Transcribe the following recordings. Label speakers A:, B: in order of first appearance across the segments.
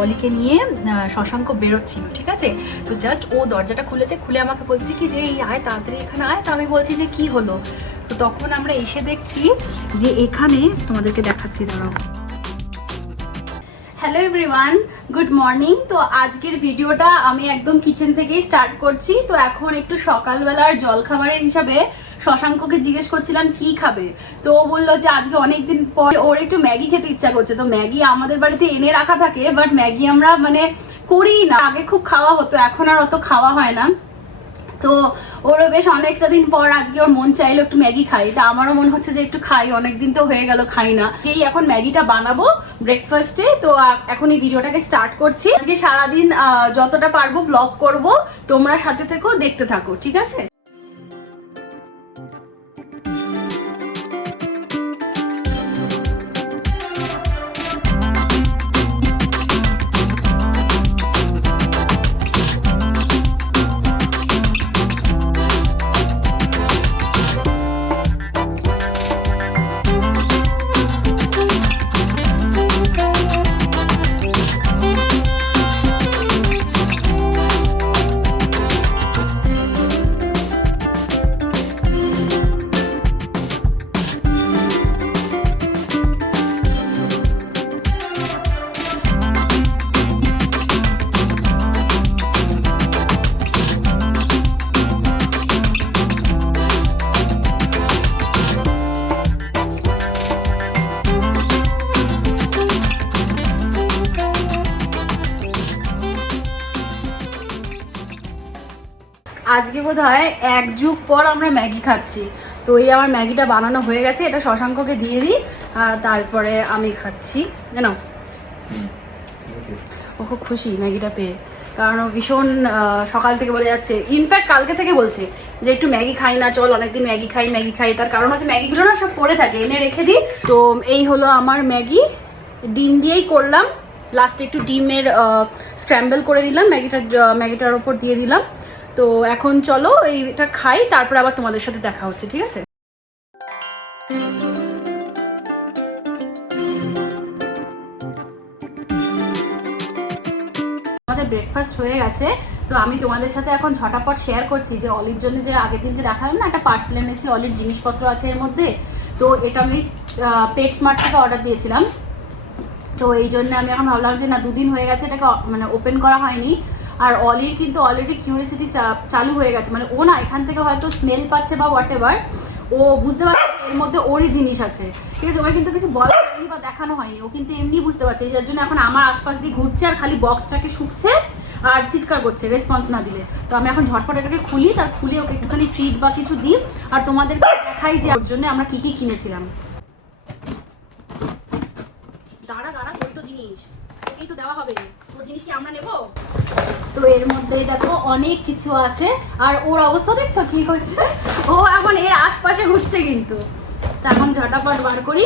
A: অলিকে নিয়ে শশাঙ্ক বেরোচ্ছিল, ঠিক আছে? তো জাস্ট ও দরজাটা খুলেছে, খুলে আমাকে বলছে কি যে, এই আয়, তাড়াতাড়ি এখানে আয়। তো আমি বলছি যে, কি হলো? তো তখন আমরা এসে দেখছি যে, এখানে তোমাদেরকে দেখাচ্ছি, দাঁড়াও।
B: হ্যালো এভরিওয়ান গুড মর্নিং তো আজকের ভিডিওটা আমি একদম কিচেন থেকেই স্টার্ট করছি। তো এখন একটু সকালবেলার জলখাবারের হিসাবে শশাঙ্ককে জিজ্ঞেস করছিলাম, কি খাবে? তো ও বলল যে, আজকে অনেকদিন পর। ওর একটু ম্যাগি খেতে ইচ্ছা করছে। তো ম্যাগি আমাদের বাড়িতে এনে রাখা থাকে, বাট ম্যাগি আমরা মানে করি না। আগে খুব খাওয়া হতো, এখন আর অত খাওয়া হয় না। তো ওরও বেশ অনেকটা দিন পর আজকে ওর মন চাইলো একটু ম্যাগি খাই। তা আমারও মনে হচ্ছে যে, একটু খাই, অনেকদিন তো হয়ে গেল, খাই না। এই এখন ম্যাগিটা বানাবো ব্রেকফাস্টে তো এখন এই ভিডিওটাকে স্টার্ট করছি। আজকে সারাদিন যতটা পারব ব্লগ করব। তোমরা সাথে থেকেও দেখতে থাকো, ঠিক আছে? বোধ হয় এক যুগ পর আমরা ম্যাগি খাচ্ছি। তো এই আমার ম্যাগিটা বানানো হয়ে গেছে, এটা শশাঙ্ককে দিয়ে দিই তারপরে আমি খাচ্ছি, জানো? ও খুব খুশি ম্যাগিটা পেয়ে। কারণ ভীষণ সকাল থেকে বলে যাচ্ছে। ইনফ্যাক্ট কালকে থেকে বলছে যে, একটু ম্যাগি খাই না, চল অনেকদিন ম্যাগি খাই ম্যাগি খাই। তার কারণ হচ্ছে ম্যাগিগুলো না সব পড়ে থাকে, এনে রেখে দিই। তো এই হলো আমার ম্যাগি। ডিম দিয়েই করলাম। লাস্টে একটু ডিমের স্ক্র্যাম্বল করে নিলাম, ম্যাগিটার ম্যাগিটার ওপর দিয়ে দিলাম। তো এখন চলো এইটা খাই, তারপর আবার তোমাদের সাথে দেখা হচ্ছে, ঠিক আছে? আমাদের ব্রেকফাস্ট হয়ে গেছে, তো আমি তোমাদের সাথে এখন ঝটাপট শেয়ার করছি যে অলির জন্য যে আগের দিনকে দেখালাম না, একটা পার্সেল এনেছি, অলির জিনিসপত্র আছে এর মধ্যে। তো এটা আমি পেট স্মার্ট থেকে অর্ডার দিয়েছিলাম। তো এই জন্য আমি এখন ভাবলাম যে না, দুদিন হয়ে গেছে এটাকে মানে ওপেন করা হয়নি। আর অলির কিন্তু অলরেডি কিউরিসিটি চালু হয়ে গেছে। মানে ও না, এখান থেকে হয়তো স্মেল পাচ্ছে বা হোয়াট এভার ও বুঝতে পারছে এর মধ্যে ওরই জিনিস আছে। ঠিক আছে? ওর কিন্তু কিছু বলা হয়নি বা দেখানো হয়নি। ও কিন্তু এমনি বুঝতে পারছে। যার জন্য এখন আমার আশপাশ দিয়ে ঘুরছে আর খালি বক্সটাকে শুকছে আর চিৎকার করছে রেসপন্স না দিলে। তো আমি এখন ঝটপট এটাকে খুলি, তার খুলে ওকে একটুখানি ট্রিট বা কিছু দিই। আর তোমাদেরকে দেখাই যে ওর জন্য আমরা কি কি কিনেছিলাম। দাঁড়া দাঁড়া তোর তো জিনিস। এই তো দেওয়া হবে তো এর মধ্যে দেখো অনেক কিছু আছে। আর ওর অবস্থা দেখছ কি করছে ও এখন এর আশপাশে ঘুরছে কিন্তু। তো এখন ঝটাপট বার করি।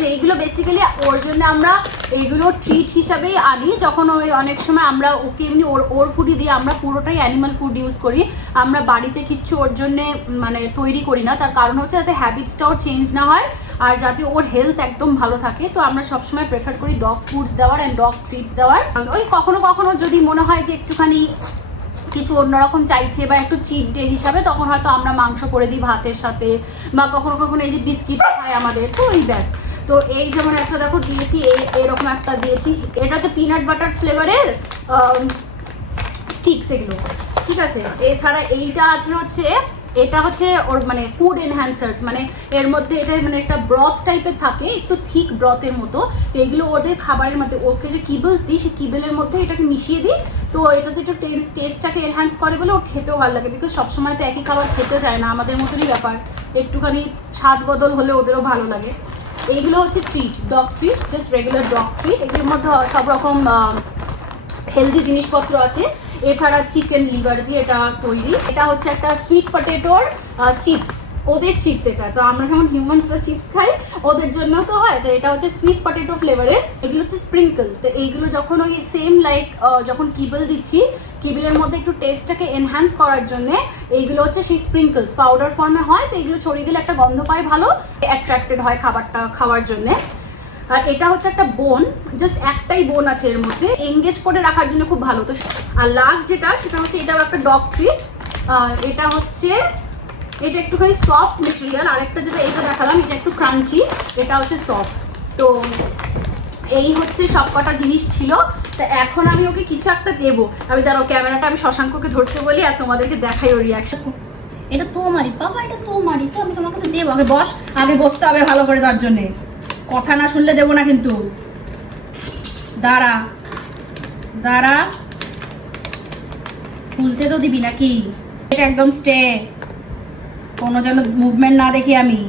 B: তো এইগুলো বেসিক্যালি ওর জন্য আমরা এইগুলো ট্রিট হিসাবেই আনি। যখন ওই অনেক সময় আমরা ওকে এমনি ওর ওর ফুডই দিয়ে আমরা পুরোটাই অ্যানিমাল ফুড ইউজ করি। আমরা বাড়িতে কিচ্ছু ওর জন্যে মানে তৈরি করি না। তার কারণ হচ্ছে যাতে হ্যাবিটসটাও চেঞ্জ না হয় আর যাতে ওর হেলথ একদম ভালো থাকে। তো আমরা সবসময় প্রেফার করি ডগ ফুডস দেওয়ার অ্যান্ড ডগ ট্রিটস দেওয়ার। ওই কখনো কখনো যদি মনে হয় যে একটুখানি কিছু অন্যরকম চাইছে বা একটু চিট ডে হিসাবে, তখন হয়তো আমরা মাংস করে দিই ভাতের সাথে বা কখনো কখনো এই যে বিস্কিট খায় আমাদের। তো ওই ব্যাস। তো এই যেমন একটা দেখো দিয়েছি, এই এরকম একটা দিয়েছি। এটা হচ্ছে পিনাট বাটার ফ্লেভারের স্টিক্স এগুলো। ঠিক আছে? এছাড়া এইটা আছে হচ্ছে, এটা হচ্ছে ওর মানে ফুড এনহ্যান্সার্স মানে এর মধ্যে এটা মানে একটা ব্রথ টাইপের থাকে, একটু থিক ব্রথের মতো। তো এগুলো ওদের খাবারের মধ্যে, ওকে যে কিবলস দিই, সেই কিবেলের মধ্যে এটাকে মিশিয়ে দিই। তো এটাতে একটু টেস্ট টেস্টটাকে এনহ্যান্স করে বলে ওর খেতেও ভালো লাগে বিকজ সবসময় তো একই খাবার খেতে চায় না, আমাদের মতনই ব্যাপার। একটুখানি স্বাদ বদল হলে ওদেরও ভালো লাগে। এইগুলো হচ্ছে treat dog treat just regular dog treat এগুলোর মধ্যে সব রকম হেলদি জিনিসপত্র আছে। এছাড়া চিকেন লিভার দিয়ে এটা তৈরি। এটা হচ্ছে একটা সুইট পটেটোর চিপস ওদের চিপস এটা। তো আমরা যেমন হিউম্যানসরা চিপস খাই, ওদের জন্য তো হয়। তো এটা হচ্ছে সুইট পটেটো ফ্লেভারের এগুলো হচ্ছে স্প্রিঙ্কল তো এইগুলো যখন ওই সেম লাইক যখন কিবল দিচ্ছি, কিবেলের মধ্যে একটু টেস্টটাকে এনহ্যান্স করার জন্য এইগুলো হচ্ছে সেই স্প্রিঙ্কলস পাউডার ফর্মে হয়, তো এইগুলো ছড়িয়ে দিলে একটা গন্ধ পায় ভালো অ্যাট্রাক্টেড হয় খাবারটা খাওয়ার জন্যে। আর এটা হচ্ছে একটা বোন জাস্ট একটাই বোন আছে এর মধ্যে। এঙ্গেজ করে রাখার জন্য খুব ভালো। তো আর লাস্ট যেটা, সেটা হচ্ছে এটাও একটা ডগ ট্রিট এটা হচ্ছে এটা একটুখানি সফট মেটেরিয়াল আর একটা যেটা এটা দেখালাম, এটা একটু ক্রাঞ্চি এটা হচ্ছে সফট তো এই হচ্ছে সব কটা জিনিস ছিল। তা এখন আমি ওকে কিছু একটা দেবো। আমি দাঁড়াও, ক্যামেরাটা আমি শশাঙ্ককে ধরতে বলি আর তোমাদেরকে দেখাই ওর রিয়াকশন এটা তোমারই, বাবা, এটা তোমারই। তো আমি তোমাকে তো দেবো। আগে বস, আগে বসতে হবে ভালো করে তার জন্যে। কথা না শুনলে দেবো না কিন্তু। দাঁড়া দাঁড়া। খুলতে তো দিবি নাকি? এটা একদম স্টে কোনো যেন মুভমেন্ট না দেখি আমি।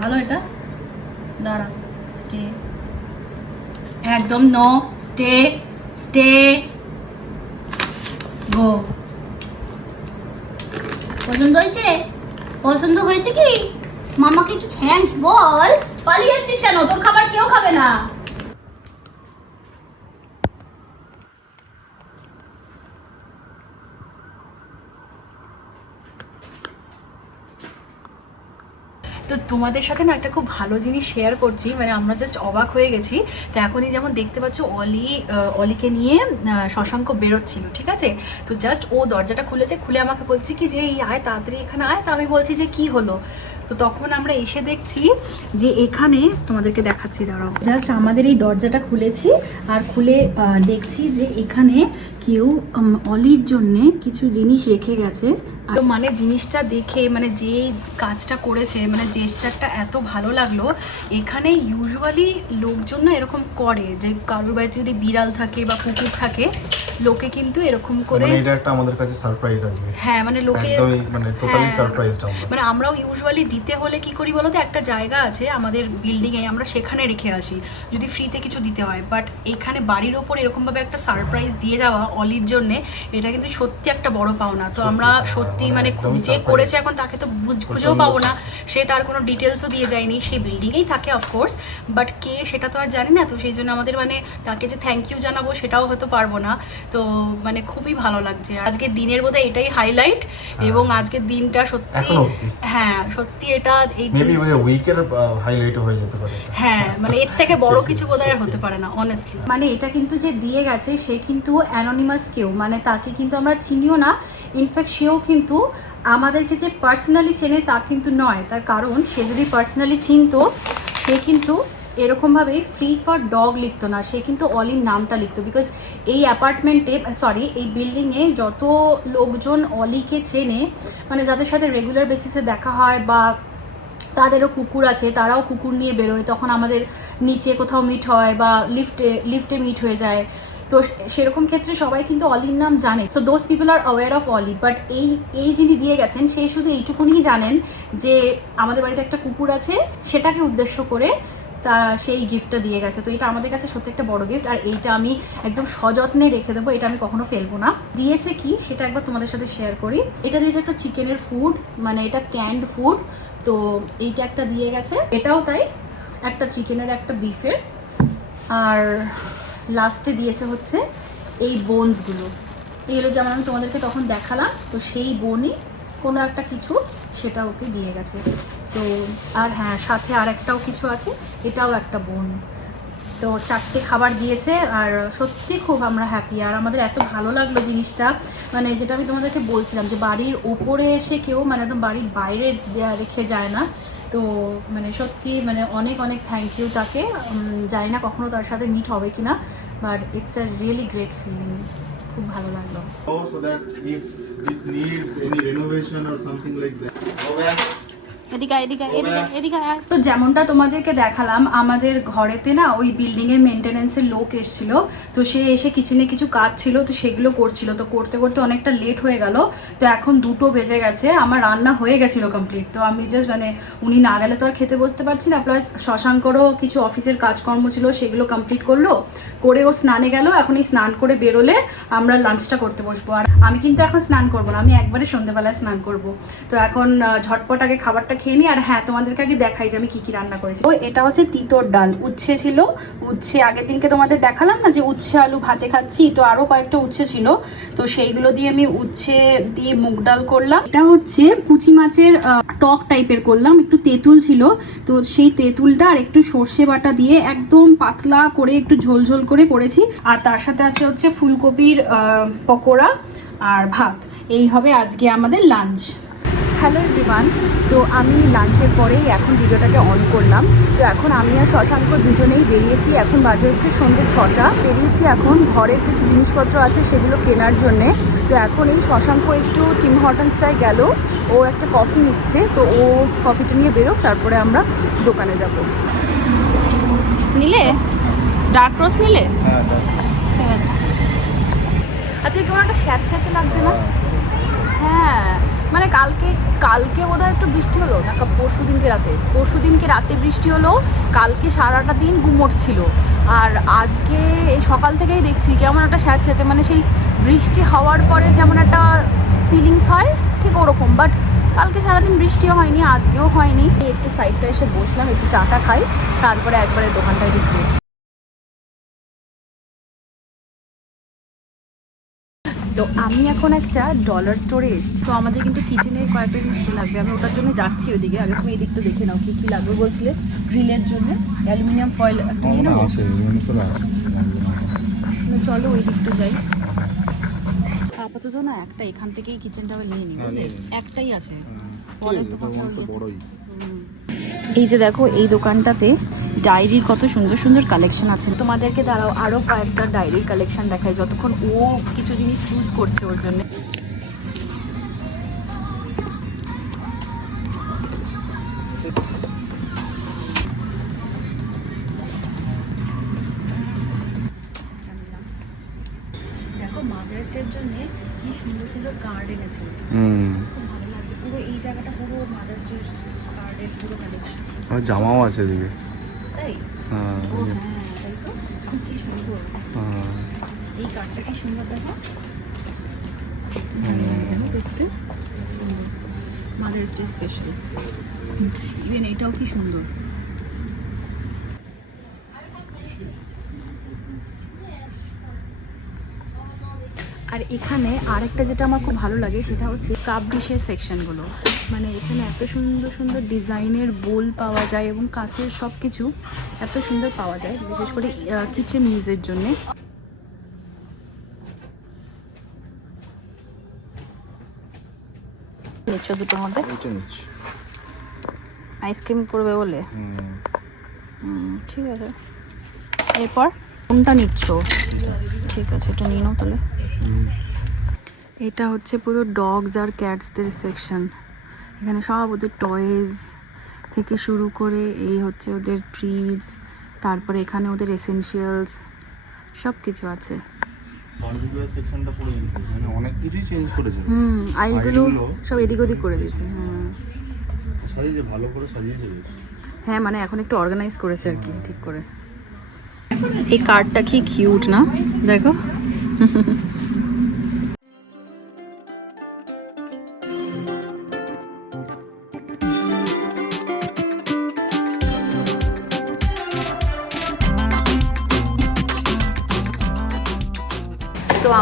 B: ভালো এটা? দাঁড়া স্টে একদম নো স্টে স্টে গো পছন্দ হয়েছে? পছন্দ হয়েছে কি? মামাকে একটু থ্যাঙ্কস বল। পালিয়ে যাচ্ছিস কেন? তোর খাবার কেউ খাবে না।
A: তো তোমাদের সাথে না একটা খুব ভালো জিনিস শেয়ার করছি মানে আমরা জাস্ট অবাক হয়ে গেছি। তো এখনই যেমন দেখতে পাচ্ছ, অলি অলিকে নিয়ে শশাঙ্ক বেরোচ্ছিল, ঠিক আছে? তো জাস্ট ও দরজাটা খুলেছে, খুলে আমাকে বলছি কি যে, এই আয়, তাড়াতাড়ি এখানে আয়। তা আমি বলছি যে, কি হলো? তো তখন আমরা এসে দেখছি যে, এখানে তোমাদেরকে দেখাচ্ছি, দাঁড়াও। জাস্ট আমাদের এই দরজাটা খুলেছি আর খুলে দেখছি যে এখানে কেউ অলির জন্যে কিছু জিনিস রেখে গেছে। আর মানে জিনিসটা দেখে মানে যে কাজটা করেছে মানে জেস্টারটা এত ভালো লাগল, এখানে ইউজুয়ালি লোকজন না এরকম করে যে কারোর বাড়িতে যদি বিড়াল থাকে বা কুকুর থাকে লোকে কিন্তু এরকম করে
C: মানে এটা একটা আমাদের কাছে সারপ্রাইজ আছে
A: হ্যাঁ মানে লোকে
C: একদমই মানে টোটালি
A: হ্যাঁ।
C: সারপ্রাইজড আমরা।
A: মানে আমরাও ইউজুয়ালি দিতে হলে কি করি বলতো? একটা জায়গা আছে আমাদের বিল্ডিং এ আমরা সেখানে রেখে আসি। যদি ফ্রিতে কিছু দিতে হয়। বাট এখানে বাড়ির ওপর এরকম ভাবে একটা সারপ্রাইজ দিয়ে যাওয়া অলির জন্য এটা কিন্তু সত্যি একটা বড় পাওনা। তো আমরা সত্যি মানে
C: একদমই
A: যে করেছে এখন তাকে তো বুঝ- খুঁজেও পাবো না। সে তার কোনো ডিটেলসও দিয়ে যায়নি। সে বিল্ডিংয়েই থাকে অফকোর্স বাট কে সেটা তো আর জানি না। তো সেই জন্য আমাদের মানে তাকে যে থ্যাংক ইউ জানাব সেটাও হয়তো পারব না। তো মানে খুবই ভালো লাগছে। আজকের দিনের বোধহয় এটাই হাইলাইট এবং আজকের দিনটা সত্যি হ্যাঁ সত্যি এটা এই
C: উইকের হাইলাইট হয়ে যেতে পারে।
A: হ্যাঁ মানে এর থেকে বড় কিছু বোধহয় আর হতে পারে না অনেস্টলি
B: মানে এটা কিন্তু যে দিয়ে গেছে সে কিন্তু অ্যানোনিমাস কেউ মানে তাকে কিন্তু আমরা চিনিও না। ইনফ্যাক্ট সেও কিন্তু আমাদেরকে যে পার্সোনালি চেনে তা কিন্তু নয়। তার কারণ সে যদি পার্সোনালি চিনতো সে কিন্তু এরকমভাবে ফ্রি ফর ডগ লিখতো না, সে কিন্তু অলির নামটা লিখতো বিকজ এই অ্যাপার্টমেন্টে সরি এই বিল্ডিংয়ে যত লোকজন অলিকে চেনে মানে যাদের সাথে রেগুলার বেসিসে দেখা হয় বা তাদেরও কুকুর আছে, তারাও কুকুর নিয়ে বেরোয়, তখন আমাদের নিচে কোথাও মিট হয় বা লিফটে লিফটে মিট হয়ে যায়। তো সেরকম ক্ষেত্রে সবাই কিন্তু অলির নাম জানে। So those people are aware of Olly but এই এই যিনি দিয়ে গেছেন, সে শুধু এইটুকুনি জানেন যে আমাদের বাড়িতে একটা কুকুর আছে, সেটাকে উদ্দেশ্য করে তা সেই গিফটটা দিয়ে গেছে। তো এটা আমাদের কাছে সত্যি একটা বড় গিফট আর এইটা আমি একদম সযত্নে রেখে দেবো, এটা আমি কখনো ফেলব না। দিয়েছে কি? সেটা একবার তোমাদের সাথে শেয়ার করি। এটা দিয়েছে একটা চিকেনের ফুড মানে এটা ক্যান্ড ফুড তো এইটা একটা দিয়ে গেছে। এটাও তাই, একটা চিকেনের একটা বিফের আর লাস্টে দিয়েছে হচ্ছে এই বোনসগুলো এগুলো যেমন আমি তোমাদেরকে তখন দেখালাম, তো সেই বোনই কোনো একটা কিছু সেটা ওকে দিয়ে গেছে। তো আর হ্যাঁ সাথে আর একটাও কিছু আছে এটাও একটা বোন। তো চারটে খাবার দিয়েছে আর সত্যি খুব আমরা হ্যাপি আর আমাদের এত ভালো লাগল জিনিসটা মানে যেটা আমি তোমাদেরকে বলছিলাম যে বাড়ির ওপরে এসে কেউ মানে একদম বাড়ির বাইরে দেয়া- রেখে যায় না। তো মানে সত্যি মানে অনেক অনেক থ্যাংক ইউ তাকে। জানি না কখনো তার সাথে মিট হবে কিনা but it's a really great feeling খুব ভালো লাগল। এদিকে এদিকে এদিকে এদিকে তো যেমনটা তোমাদেরকে দেখালাম আমাদের ঘরেতে না ওই বিল্ডিং এর মেনটেনেন্সের লোক এসেছিল। তো সে এসে কিচেনে কিছু কাজ ছিল তো সেগুলো করছিল। তো করতে করতে অনেকটা লেট হয়ে গেল। তো এখন দুটো বেজে গেছে আমার রান্না হয়ে গেছিল কমপ্লিট তো আমি জাস্ট মানে উনি না গেলে তো আর খেতে বসতে পারছি না। প্লাস শশাঙ্করও কিছু অফিসের কাজকর্ম ছিল সেগুলো কমপ্লিট করল। করে ও স্নানে গেল, এখন এই স্নান করে বেরোলে আমরা লাঞ্চটা করতে বসবো। আর আমি কিন্তু এখন স্নান করব না, আমি একবারে সন্ধ্যেবেলায় স্নান করব। তো এখন ঝটপট আগে খাবারটা খেয়ে নিই, আর হ্যাঁ তোমাদেরকে আগে দেখাই যে আমি কি কি রান্না করেছি। ও, এটা হচ্ছে তিতর ডাল, উচ্ছে ছিল। উচ্ছে আগের দিনকে তোমাদের দেখালাম না যে উচ্ছে, আলু ভাতে খাচ্ছি, তো আরও কয়েকটা উচ্ছে ছিল। তো সেইগুলো দিয়ে আমি উচ্ছে দিয়ে মুগ ডাল করলাম। এটা হচ্ছে কুচি মাছের টক টাইপের করলাম, একটু তেঁতুল ছিল। তো সেই তেঁতুলটা আর একটু সর্ষে বাটা দিয়ে একদম পাতলা করে একটু ঝোল ঝোল করে করেছি। আর তার সাথে আছে হচ্ছে ফুলকপির পকোড়া আর ভাত। এই হবে আজকে আমাদের লাঞ্চ হ্যালো এভরিওয়ান তো আমি লাঞ্চের পরেই এখন ভিডিওটাকে অন করলাম। তো এখন আমি আর শশাঙ্ক দুজনেই বেরিয়েছি। এখন বাজে হচ্ছে সন্ধ্যে ছটা। বেরিয়েছি এখন। ঘরের কিছু জিনিসপত্র আছে সেগুলো কেনার জন্যে। তো এখন এই শশাঙ্ক একটু টিম হর্টনসটায় গেল। ও একটা কফি নিচ্ছে। তো ও কফিটা নিয়ে বেরোক তারপরে আমরা দোকানে যাব। নিলে? ডার্ক রোজ নিলে?
A: হ্যাঁ
B: ঠিক আছে। আচ্ছা কেমন একটা স্যাঁত স্যাঁতে লাগছে না? হ্যাঁ। মানে কালকে কালকে বোধহয় একটু বৃষ্টি হলো না? পরশু দিনকে রাতে। পরশু দিনকে রাতে বৃষ্টি হলো, কালকে সারাটা দিন গুমোট ছিল। আর আজকে সকাল থেকেই দেখছি কেমন একটা স্যাঁত স্যাঁতে মানে সেই বৃষ্টি হওয়ার পরে যেমন একটা ফিলিংস হয়, ঠিক ওরকম। বাট কালকে সারাদিন বৃষ্টিও হয়নি, আজকেও হয়নি। একটু সাইডটা এসে বসলাম, একটু চাটা খাই, তারপরে একবারে দোকানটায় ঢুকবো। আমি এখন একটা ডলার স্টোরে এসেছি। তো আমাদের কিন্তু কিচেনে কয়েকটা জিনিস লাগবে। আমি ওটার জন্য যাচ্ছি ওদিকে আগে তুমি এদিকটা দেখে নাও কি কি লাগবে বলছিলে? গ্রিলের জন্য। অ্যালুমিনিয়াম ফয়েল নিয়ে তাহলে চলো ওই দিকটা যাই। আপাতত না একটা এখান থেকেই কিচেনটা আবার নিয়ে নিই।
A: হ্যাঁ, নিয়ে নিই।
B: একটাই আছে। ওই-
A: বড়ই।
B: এই যে দেখো এই দোকানটাতে ডায়েরির কত সুন্দর সুন্দর কালেকশন আছে। তোমাদেরকে দাঁড়াও আরও কয়েকটা ডায়েরির কালেকশন দেখায় যতক্ষণ ও কিছু জিনিস চুজ করছে ওর জন্য। দেখো মাদার্স ডের জন্য কি সুন্দর সুন্দর কার্ড এনেছে।
A: হুম।
B: পুরো এই জায়গাটা পুরো মাদার্স ডে কার্ডের পুরো কালেকশন
A: আর জামাও আছে এদিকে।
B: তাই?
A: হ্যাঁ এই যে,
B: হ্যাঁ কি সুন্দর
A: হ্যাঁ।
B: দেখো? দেখতে। মাদার্স ডে স্পেশাল ইভেন এটাও কি সুন্দর? এখানে আরেকটা যেটা আমার খুব ভালো লাগে সেটা হচ্ছে কাপ ডিশের সেকশনগুলো মানে এখানে এত সুন্দর সুন্দর ডিজাইনের বোল পাওয়া যায় এবং কাচের সব কিছু এত সুন্দর পাওয়া যায় বিশেষ করে কিচেন ইউজের জন্যে। নিচ্ছ দুটোর মধ্যে? আইসক্রিম করবে বলে? ঠিক আছে। এরপর? কোনটা নিচ্ছ? ঠিক আছে। এটা নিয়ে নাও তাহলে। এটা হচ্ছে পুরো ডগস আর ক্যাটসদের সেকশন এখানে সব ওদের টয়েজ থেকে শুরু করে এই হচ্ছে ওদের ট্রিটস তারপরে এখানে ওদের এসেনশিয়ালস সব কিছু আছে
A: মানে
B: হুম আইগুলো? সব এদিক ওদিক করে দিয়েছে হুম।
A: ভালো করে সাজিয়েছে
B: হ্যাঁ মানে এখন একটু অর্গানাইজ করেছে আর কি ঠিক করে। এই কার্ডটা কি কিউট না? দেখো।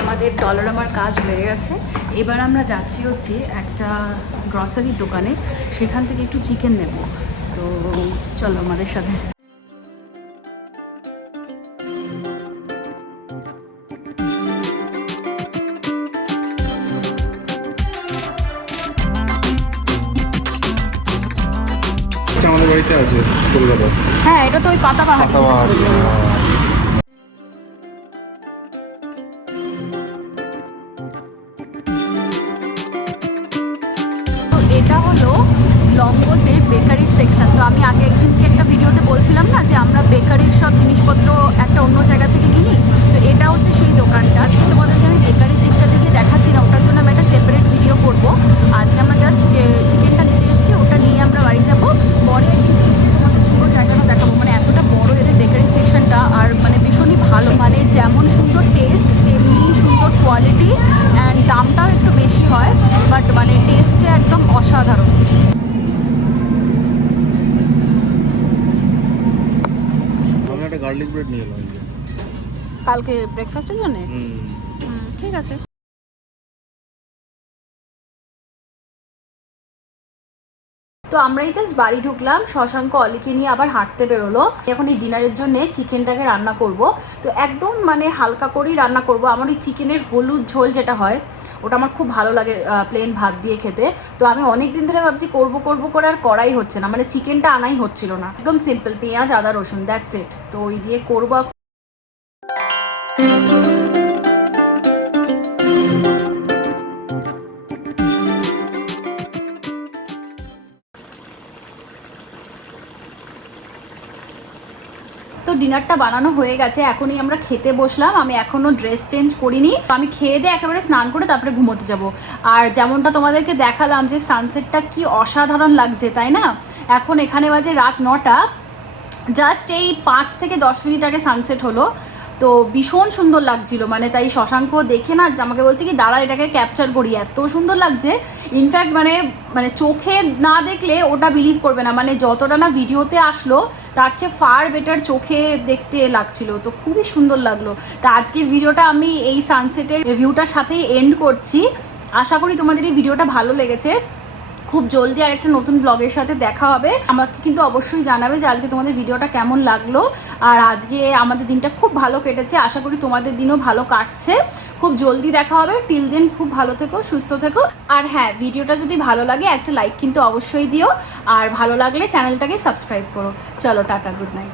B: আমাদের ডলার আমার কাজ হয়ে গেছে। এবার আমরা যাচ্ছি হচ্ছে একটা গ্রসারির দোকানে। সেখান থেকে একটু চিকেন নেব। তো চলো আমাদের সাথে।
A: আমাদের বাড়িতে আছে কলকাতা।
B: হ্যাঁ এটা তো ওই পাতা তো আগে একদিনকে একটা ভিডিওতে বলছিলাম না যে আমরা বেকারির সব জিনিসপত্র একটা অন্য জায়গা থেকে কিনি? তো এটা হচ্ছে সেই দোকানটা। আজকে তোমাদেরকে আমি বেকারির দিকটা থেকে দেখাচ্ছি না, ওটার জন্য আমি একটা সেপারেট ভিডিও করব। আজকে আমরা জাস্ট চিকেনটা নিতে এসেছি, ওটা নিয়ে আমরা বাড়ি যাব পরে একদিন এসে তোমাদের পুরো জায়গাটা দেখাবো মানে এতটা বড় এদের বেকারি সেকশনটা আর মানে ভীষণই ভালো মানে যেমন সুন্দর টেস্ট তেমনি সুন্দর কোয়ালিটি অ্যান্ড দামটাও একটু বেশি হয় বাট মানে টেস্টে একদম অসাধারণ
A: গার্লিক ব্রেড নিয়ে এলাম যে।
D: কালকে ব্রেকফাস্টের জন্য? ঠিক আছে।
B: তো আমরাই জাস্ট বাড়ি ঢুকলাম শশাঙ্ক অলিকে নিয়ে আবার হাঁটতে বেরোলো। এখন এই ডিনারের জন্য চিকেনটাকে রান্না করব। তো একদম মানে হালকা করেই রান্না করব। আমার ওই চিকেনের হলুদ ঝোল যেটা হয় ওটা আমার খুব ভালো লাগে প্লেন ভাত দিয়ে খেতে। তো আমি অনেক দিন ধরে ভাবছি করব করব করে আর করাই হচ্ছে না। মানে চিকেনটা আনাই হচ্ছিল না। একদম সিম্পল পেঁয়াজ আদা রসুন দ্যাটস ইট তো ওই দিয়ে করব। তো ডিনারটা বানানো হয়ে গেছে, এখনই আমরা খেতে বসলাম। আমি এখনও ড্রেস চেঞ্জ করিনি। আমি খেয়ে দিয়ে একেবারে স্নান করে তারপরে ঘুমোতে যাব। আর যেমনটা তোমাদেরকে দেখালাম যে সানসেটটা কি অসাধারণ লাগছে, তাই না? এখন এখানে বাজে রাত নটা। জাস্ট এই পাঁচ থেকে দশ মিনিট আগে সানসেট হলো। তো ভীষণ সুন্দর লাগছিল মানে তাই শশাঙ্ক দেখে না, আমাকে বলছে কি, দাঁড়া, এটাকে ক্যাপচার করি। এত সুন্দর লাগছে। ইনফ্যাক্ট মানে মানে চোখে না দেখলে ওটা বিলিভ করবে না। মানে যতটা না ভিডিওতে আসলো, তার চেয়ে ফার বেটার চোখে দেখতে লাগছিল। তো খুবই সুন্দর লাগল। তা আজকের ভিডিওটা আমি এই সানসেটের ভিউটার সাথেই এন্ড করছি। আশা করি তোমাদের এই ভিডিওটা ভালো লেগেছে। খুব জলদি আর একটা নতুন ব্লগের সাথে দেখা হবে। আমাকে কিন্তু অবশ্যই জানাবে যে আজকে তোমাদের ভিডিওটা কেমন লাগল। আর আজকে আমাদের দিনটা খুব ভালো কেটেছে। আশা করি তোমাদের দিনও ভালো কাটছে। খুব জলদি দেখা হবে। টিল দিন খুব ভালো থেকো, সুস্থ থেকো। আর হ্যাঁ ভিডিওটা যদি ভালো লাগে, একটা লাইক কিন্তু অবশ্যই দিও। আর ভালো লাগলে চ্যানেলটাকে সাবস্ক্রাইব করো। চলো, টাটা গুড নাইট